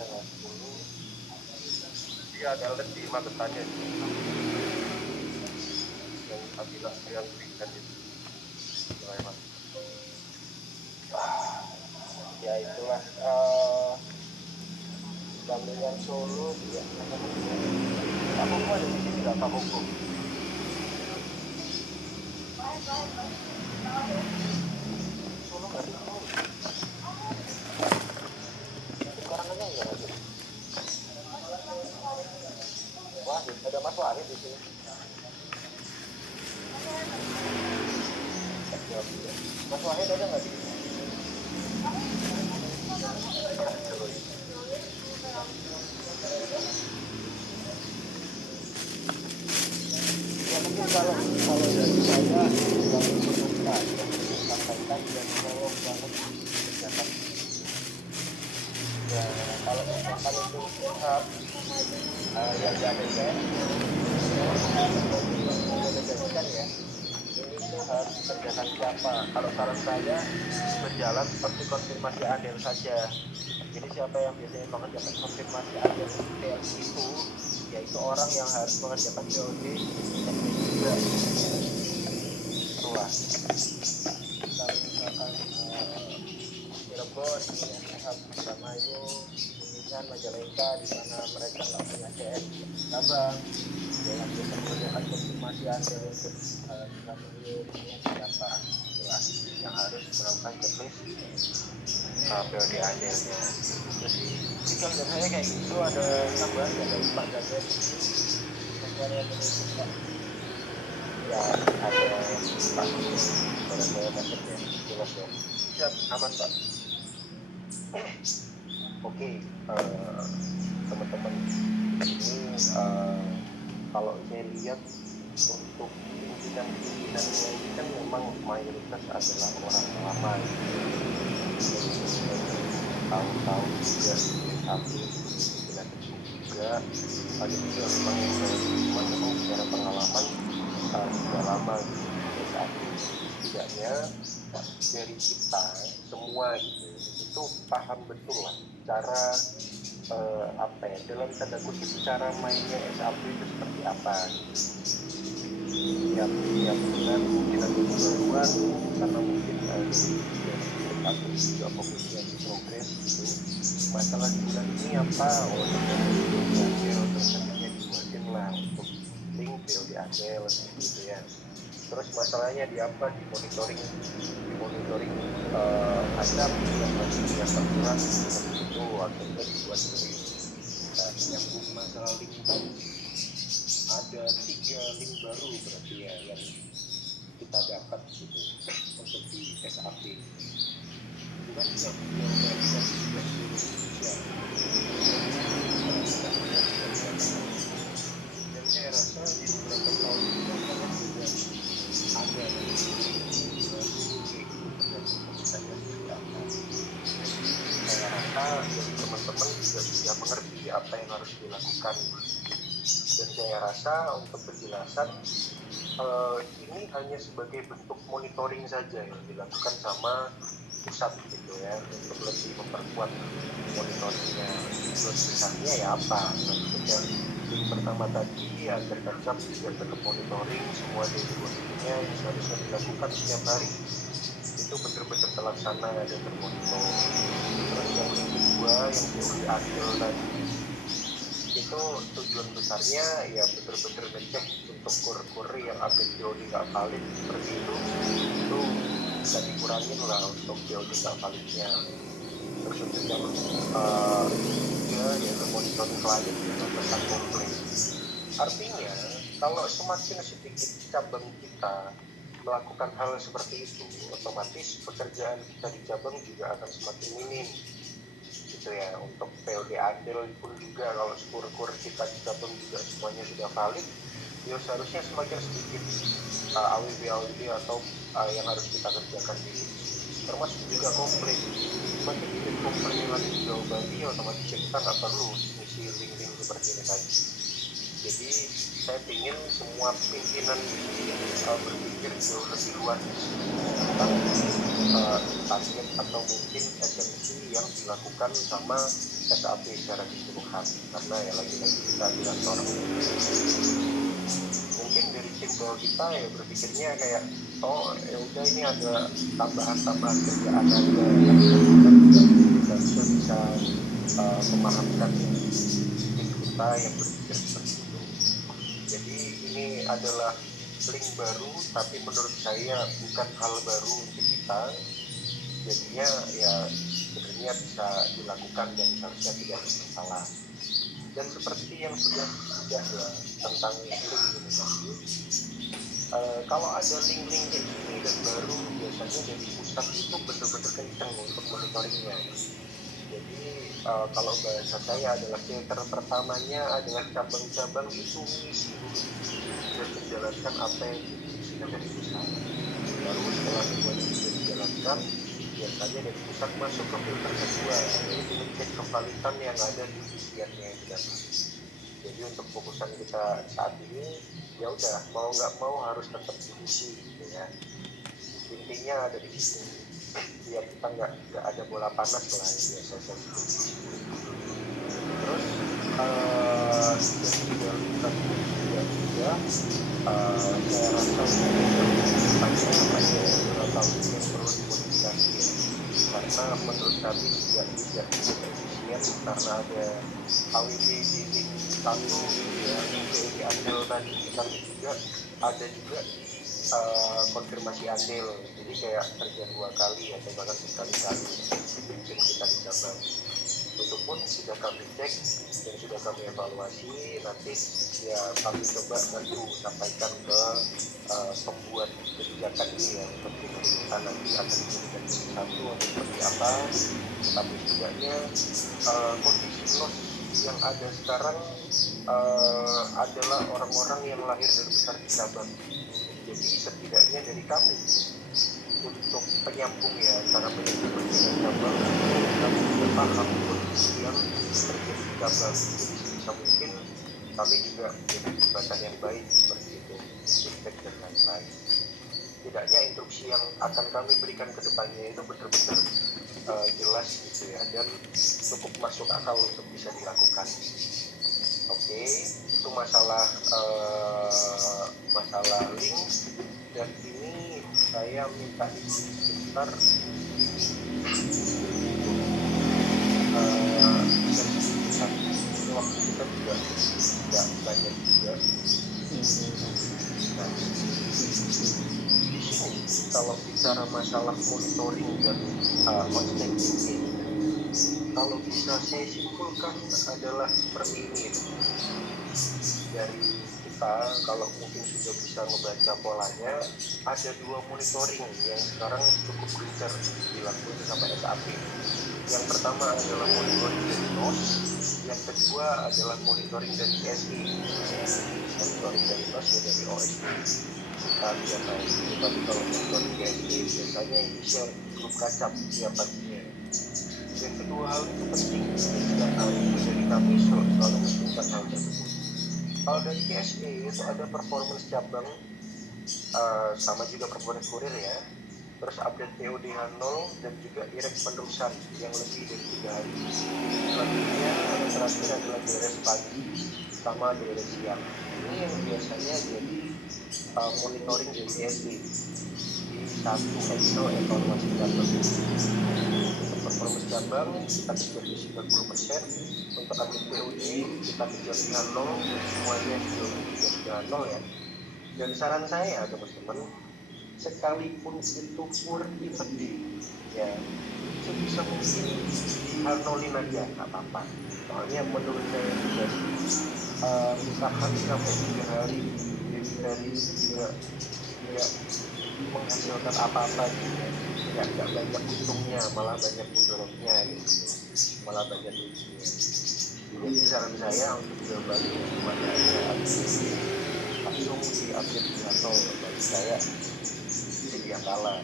tanggal 10 dia ada alert di Magetannya yang apabila yang berikan itu lewat. Ya itulah Gamelan Solo ya. Pak Koko ada di sini nggak Pak Koko? Solo nggak di sini. Sekarang aja nggak ada. Wah, ada Mas Wahid di sini. Mas Wahid ada nggak di sini? Ya mungkin kalau dari saya yang menurut sampaikan dan tolong banget kerjakan. Ya kalau misalkan itu tahap yang diadakan ya ini tuh harus dikerjakan siapa? Kalau saran saya berjalan seperti konfirmasi adil saja. Jadi siapa yang biasanya mengerjakan konfirmasi adil itu yaitu orang yang harus mengerjakan COD juga. Itulah kalau misalkan Cirebon ini SH Mayo Kuningan Majalengka di mana mereka nggak punya CS Sabang yang biasa mengerjakan konfirmasi adil untuk siapa itulah yang harus melakukan checklist POD adilnya. Jadi kalau dari saya kayak gitu ada tambahan dari Pak Gadet ya ada Pak pada saya maksudnya jelas ya siap aman Pak. Oke teman-teman ini kalau saya lihat untuk pimpinan-pimpinannya ini kan memang mayoritas adalah orang lama tahun-tahun juga tapi pimpinan juga ada juga memang yang memang secara pengalaman sudah lama gitu saat setidaknya dari kita semua gitu itu paham betul lah cara apa ya dalam tanda kutip cara mainnya SAP itu seperti apa tiap bulan mungkin ada pembaruan karena mungkin aku juga fokusnya di progres gitu masalah di bulan ini apa terus nantinya dibuatin lah untuk link POD ADL gitu ya terus masalahnya di apa di monitoring ada yang masih yang terkurang seperti itu akhirnya dibuat dari yang masalah link ada 3 link baru berarti ya yang kita dapat gitu untuk di SAP bukan yang baru dari Indonesia dan saya rasa di beberapa tahun itu kalian juga ada saya rasa dari teman-teman juga sudah mengerti apa yang harus dilakukan dan saya rasa untuk penjelasan ini hanya sebagai bentuk monitoring saja yang dilakukan sama pusat gitu ya untuk lebih memperkuat monitoringnya tujuan besarnya ya apa yang pertama tadi agar tetap juga tetap monitoring semua delegasinya yang seharusnya dilakukan setiap hari itu betul-betul terlaksana dan termonitor terus yang kedua yang diambil tadi itu tujuan besarnya ya betul-betul ngecek untuk kur-kur yang update POD nggak valid seperti itu bisa dikurangin lah untuk POD nggak validnya terus untuk yang ketiga yaitu monitoring klien tentang komplain artinya kalau semakin sedikit cabang kita melakukan hal seperti itu otomatis pekerjaan kita di cabang juga akan semakin minim gitu ya untuk POD adil pun juga kalau kur-kur kita di cabang juga semuanya sudah valid ya seharusnya semakin sedikit AWB atau yang harus kita kerjakan di termasuk juga komplain semakin sedikit komplain yang ada di Jawa Bali otomatis kita nggak perlu isi link-link seperti ini tadi Jadi saya ingin semua pimpinan ini berpikir jauh lebih luas tentang target atau mungkin esensi yang dilakukan sama SAP secara keseluruhan, karena ya lagi-lagi kita adalah seorang mungkin dari tim bawah kita ya berpikirnya kayak ya udah ini ada tambahan kerjaan aja yang kita bisa memahamkan tim kita yang berpikir seperti itu. Jadi ini adalah link baru, tapi menurut saya bukan hal baru untuk kita. Jadinya ya sebenarnya bisa dilakukan dan seharusnya tidak masalah. Dan seperti yang sudah ya tentang link ini tadi, kalau ada link-link kayak gini dan baru biasanya dari pusat itu benar-benar kenceng untuk monitoringnya. Jadi kalau bahasa saya adalah filter pertamanya adalah cabang-cabang itu mengisi dan menjalankan apa yang diinstruksikan dari pusat. Lalu setelah semuanya sudah dijalankan, biasanya dari pusat masuk ke filter kedua, yaitu mengecek kevalitan yang ada di isiannya itu dapat. Jadi untuk fokusan kita saat ini ya udah mau nggak mau harus tetap diisi gitu ya. Intinya ada di situ. Biar kita nggak ada bola panas lah yang biasa saya sebut. Terus dan juga saya rasa ada beberapa yang perlu dimodifikasi ya. Karena menurut kami tidak efisien karena ada AWB di link 1 ya, di andil tadi, tapi juga ada juga konfirmasi andil, jadi kayak kerja 2 kali atau bahkan berkali-kali tim kita di cabang. Itu pun sudah kami cek dan sudah kami evaluasi, nanti ya kami coba bantu sampaikan ke pembuat kebijakan ini ya, seperti pemerintahan nanti akan dijadikan satu atau seperti apa. Tapi setidaknya kondisi loss yang ada sekarang adalah orang-orang yang lahir dan besar di cabang. Jadi setidaknya dari kami untuk penyambung ya, cara penyambung dengan cabang, kami juga paham kondisi yang terjadi di cabang. Jadi sebisa mungkin kami juga menjadi jembatan yang baik seperti itu, feedback dan lain-lain. Tidaknya instruksi yang akan kami berikan ke depannya itu benar-benar jelas gitu ya, dan cukup masuk akal untuk bisa dilakukan. Oke, itu masalah link. Dan ini saya minta izin sebentar waktu kita juga tidak banyak juga. Nah, di sini kalau bicara masalah monitoring dan on-staging, kalau bisa saya simpulkan adalah seperti ini. Dari kita kalau mungkin sudah bisa membaca polanya, ada 2 monitoring yang sekarang cukup gencar dilakukan sama SAP. Yang pertama adalah monitoring dari NOS, yang kedua adalah monitoring dari SI. Monitoring dari NOS ya dari OSI kita biasa, tapi kalau monitoring dari SI biasanya yang di-share grup kacap tiap paginya. Dan kedua hal itu penting, dan hal itu dari kami selalu menginginkan hal tersebut. Kalau dari KSE itu ada performance cabang, sama juga performance kurir ya, terus update PODH 0 dan juga direct penerusan yang lebih dari 3 hari. Selanjutnya yang terakhir adalah beres pagi sama beres siang. Ini yang biasanya jadi monitoring dari KSE di satu evaluasi cabang. Untuk performance cabang kita kejar di 90%, untuk update POD kita kejar dengan 0, semuanya sudah 0 ya. Dan saran saya teman-teman, sekalipun itu pur event ya sebisa mungkin diharnolin aja, nggak apa-apa. Soalnya menurut saya juga usahakan sampai 3 hari dari juga menghasilkan apa-apa gitu ya, nggak banyak untungnya, malah banyak mudorotnya gitu, malah banyak ruginya. Jadi saran saya untuk kembali kepada langsung di-update di atau bagi saya sedia kala.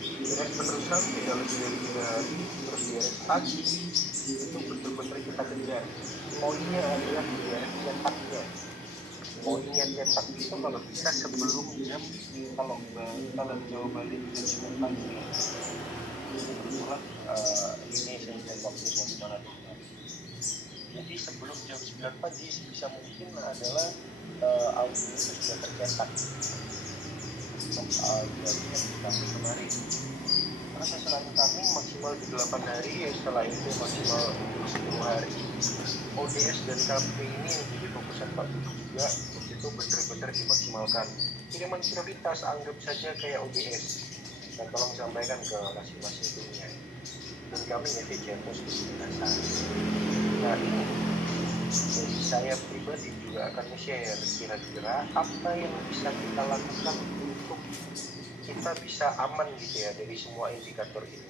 Direct penerusan tidak lebih dari 3 hari, terus direct pagi itu betul-betul kita kejar. Poinnya adalah di daerah cetaknya. Poinnya cetak itu kalau bisa sebelum jam, kalau di Jawa Bali jam 9 pagi. Kebetulan ini saya cek waktu jam 5 hari. Jadi sebelum jam 9 pagi sebisa mungkin adalah audio itu sudah tercetak untuk jadinya di kami kemarin. Terus selain kami maksimal di 8 hari, ya setelah itu maksimal 10 hari. ODS dan KP ini yang jadi fokusan Pak Duduk juga itu benar-benar dimaksimalkan. Kiriman prioritas anggap saja kayak ODS dan tolong sampaikan ke masing-masing timnya. Dan kami nanti jemput di dasar. Nah ini jadi saya pribadi juga akan share kira-kira apa yang bisa kita lakukan untuk kita bisa aman gitu ya dari semua indikator ini.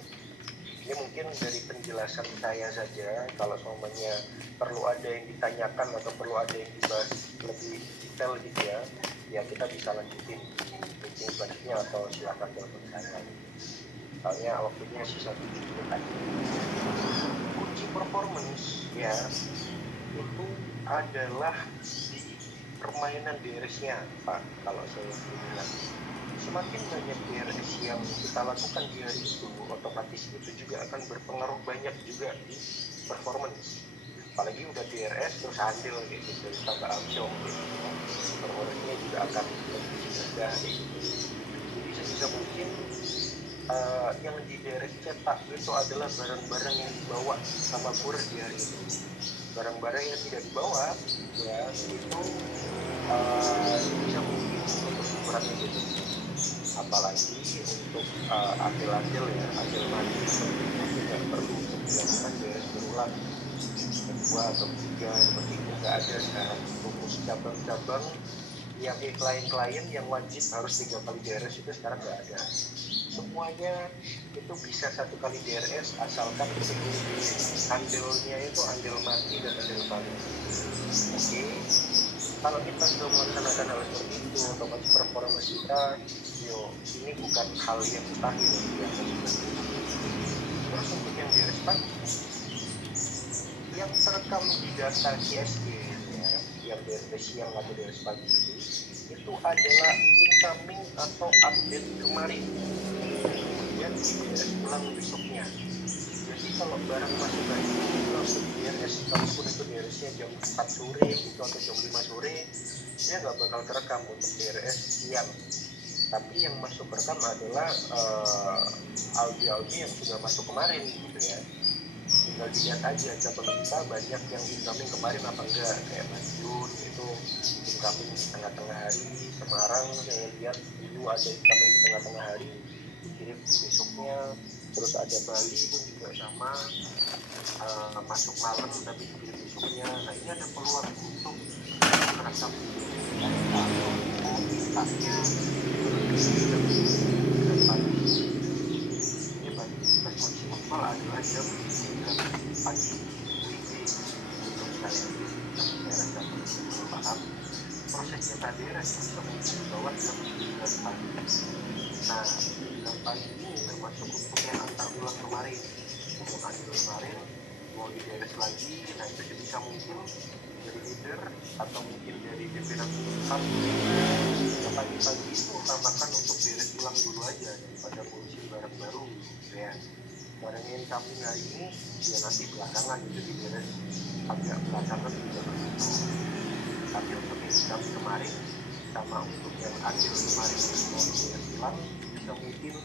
Ini mungkin dari penjelasan saya saja. Kalau semuanya perlu ada yang ditanyakan atau perlu ada yang dibahas lebih detail gitu ya kita bisa lanjutin di meeting selanjutnya atau silakan telepon saya. Soalnya waktunya sisa 7 menit lagi. Kunci performance ya itu adalah di permainan DRS-nya Pak. Kalau saya bilang semakin banyak DRS yang kita lakukan di hari itu, otomatis itu juga akan berpengaruh banyak juga di performance. Apalagi udah DRS terus handle gitu, tambah option gitu, performance-nya juga akan lebih rendah gitu. Jadi sebisa mungkin yang di DRS cetak itu adalah barang-barang yang dibawa sama kurir di hari itu. Barang-barang yang tidak dibawa ya itu bisa mungkin untuk ukurannya gitu. Apalagi untuk hasil ya, hasil mandi itu tidak perlu dilakukan DRS berulang kedua atau ketiga seperti itu, nggak ada sekarang. Fokus cabang-cabang yang klien-klien yang wajib harus 3 kali DRS itu sekarang nggak ada. Semuanya itu bisa 1 kali DRS asalkan handle-nya itu handle mati dan handle balik. Oke. Kalau kita sudah melaksanakan hal seperti itu, otomatis performance kita, ini bukan hal yang mustahil ya. Terus untuk yang DRS pagi, yang terekam di data CSG ya, yang DRS siang atau DRS pagi itu adalah incoming atau update kemarin, kemudian di DRS ulang besoknya. Jadi kalau barang masuk hari ini langsung di DRS, kalaupun itu DRS-nya jam 4 sore gitu, atau jam 5 sore, dia nggak bakal terekam untuk DRS siang. Tapi yang masuk rekam adalah audio-audio yang sudah masuk kemarin gitu ya. Tinggal dilihat aja cabang kita banyak yang incoming kemarin apa enggak. Kayak Madiun itu incoming di tengah-tengah hari. Semarang saya lihat dulu ada incoming di tengah-tengah hari, dikirim besoknya. Terus ada Bali pun juga sama, masuk malam tapi dikirim besoknya. Nah ini ada peluang untuk merekam mintaknya dan pagi. Ini bagi tes maksimal adalah jam 9 pagi untuk saya rasa belum paham prosesnya tadi bisa mungkin bawah jam 9 pagi. Nah 9 pagi ini termasuk untuk yang antar ulang kemarin, untuk adil kemarin mau di DRS lagi. Nah itu sebisa mungkin dari leader atau mungkin dari pimpinan tempat pagi-pagi itu utamakan untuk DRS ulang dulu aja daripada ngurusin barang baru ya. Barang yang kami hari ini ya nanti belakangan itu di DRS agak belakangan juga begitu. Tapi untuk yang kami kemarin sama untuk yang adil kemarin mau DRS ulang bisa mungkin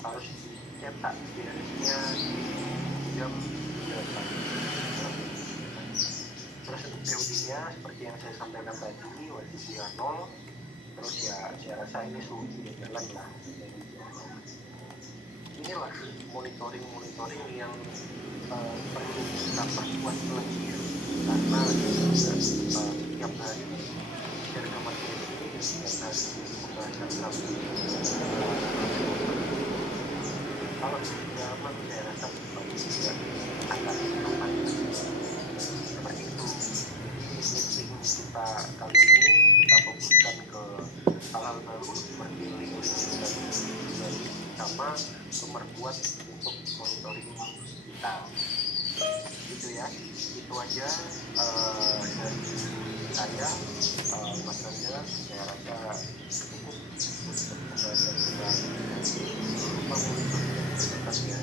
harus dicetak DRS-nya di jam 9 pagi. Terus untuk POD-nya seperti yang saya sampaikan tadi wajib dia 0. Terus ya saya rasa ini sudah jalan lah. Inilah monitoring yang perlu kita perkuat lagi ya. Karena setiap hari dari kematian ini setiap hari pembahasan kami kalau sudah aman saya rasa juga akan aman seperti itu. Jadi meeting kita kali ini kita fokuskan ke hal-hal baru seperti link dan sama memperkuat untuk monitoring kita. ya, itu aja dari saya, Mas Randa. Saya rasa cukup untuk pembahasan kita nanti. Lupa monitor ya,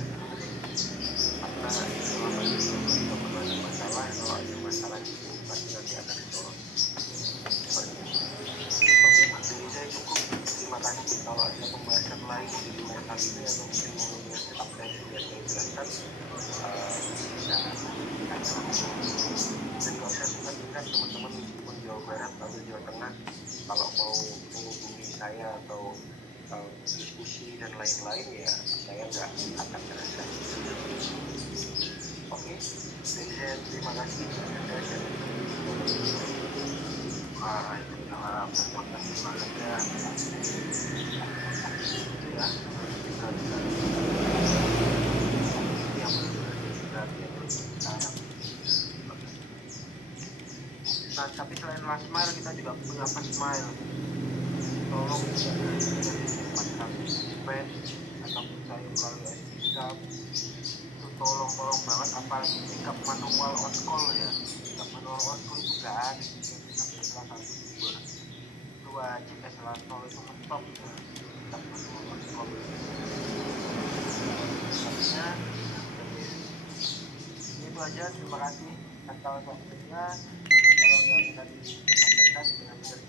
karena selama ini kita pernah ada masalah, kalau ada masalah itu pasti nanti akan disorot seperti itu. Oke, dari saya cukup. Terima kasih. Kalau ada pembahasan lain di luar hal ini atau mungkin mau menjelaskan apa yang sudah saya jelaskan, bisa tanya langsung. Dan kalau saya singkat-singkat, teman-teman meskipun Jawa Barat atau Jawa Tengah, kalau mau menghubungi saya atau diskusi dan lain-lain, ya saya nggak akan terasa. Oke, dari saya terima kasih. Waalaikumsalam. Terima kasih banget ya. Itu ya, kita yang perhatian sekarang. Nah, tapi selain Last Mile, kita juga punya First Mile. Tolong masyarakat pen ataupun saya melalui SPK itu tolong banget, apalagi sikap manual on call ya. Sikap manual on call itu gak ada di sampai kelas 1 2 itu wajib kelas 0 itu mentok ya. Sikap manual on call sebenarnya itu aja. Terima kasih atas waktunya. Kalau yang tadi disampaikan dengan benar